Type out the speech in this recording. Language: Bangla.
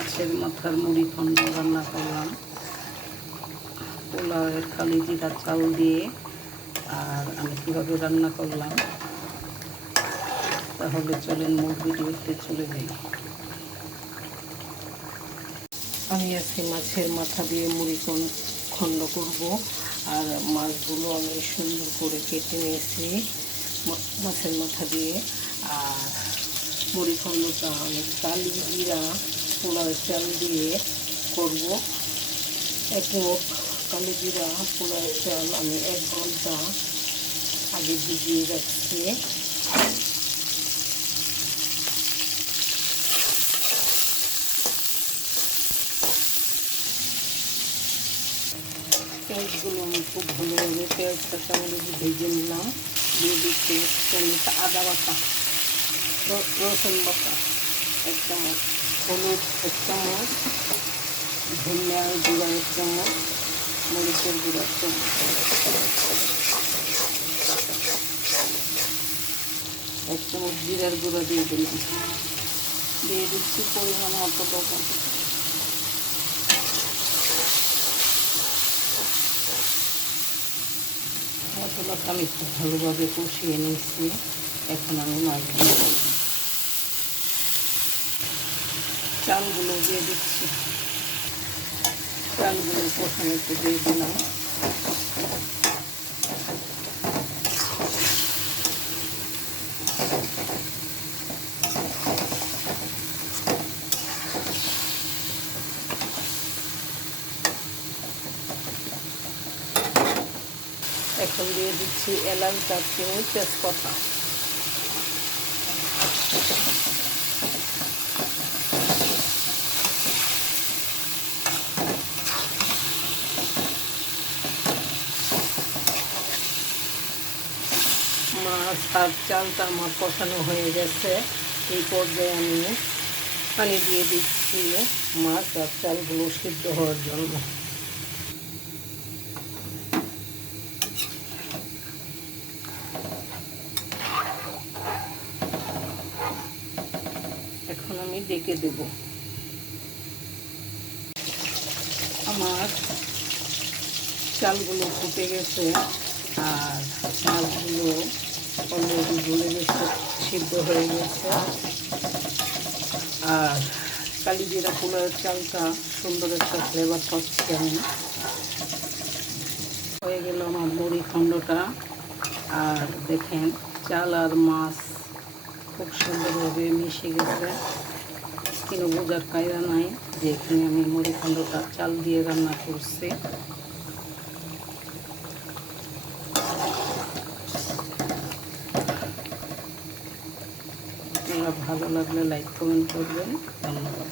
মাছের মাথার মুড়ি খন্ড রান্না করলাম। পোলাওয়ের খালি জিরা চাল দিয়ে আর আমি কীভাবে রান্না করলাম, তাহলে চলেন মূল ভিডিওতে চলে যাই। আমি আজকে মাছের মাথা দিয়ে মুড়ি খন্ড করব আর মাছগুলো আমি সুন্দর করে কেটে নিয়েছি মাছের মাথা দিয়ে। আর মুড়ি খন্ডটা আমি কালি জিরা পোলাও চাল দিয়ে করব। এক মুখ কালি জিরা পোলাও চাল আমি এক ঘণ্টা আগে ভিজিয়ে রাখছি। পেঁয়াজগুলো আমি খুব ভালোভাবে পেঁয়াজটা চামড়ে ভেজে নিলাম। দিয়ে দিচ্ছি আদা বাটা, রসুন বাটা, এক হলুদ এক চামচ ধনিয়ার গুঁড়া এক চামচ, মরিচের গুঁড়া এক চামচ। এক চামচ জিরার গুঁড়া দিয়ে দিলাম। দিয়ে দিচ্ছি পরিমাণ মতো লবণ মশলাটা আমি খুব ভালোভাবে কষিয়ে নিয়েছি। এখন আমি মাছ দিয়ে চালগুলো দিয়ে দিচ্ছি। চালগুলো কষানোতে দিয়ে দিলাম। এখন দিয়ে দিচ্ছি এলাচ দারচিনি তেজপাতা। মাছ আর চালটা আমার কষানো হয়ে গেছে। এই পর্যায়ে আমি পানি দিয়ে দিচ্ছি মাছ আর চালগুলো সিদ্ধ হওয়ার জন্য। এখন আমি ডেকে দেব। আমার চালগুলো ফুটে গেছে আর অলরেডি গলে গেছে সিদ্ধ হয়ে গেছে আর কালিজিরা পোলার চালটা সুন্দর একটা ফ্লেভার পাচ্ছি আমি হয়ে গেল আমার মুড়ি খণ্ডটা আর দেখেন, চাল আর মাছ খুব সুন্দরভাবে মিশে গেছে। কিন্তু বোঝার কায়দা নাই যে এখানে আমি মুড়ি খণ্ডটা চাল দিয়ে রান্না করছি। ভালো লাগলে লাইক কমেন্ট করবেন। ধন্যবাদ।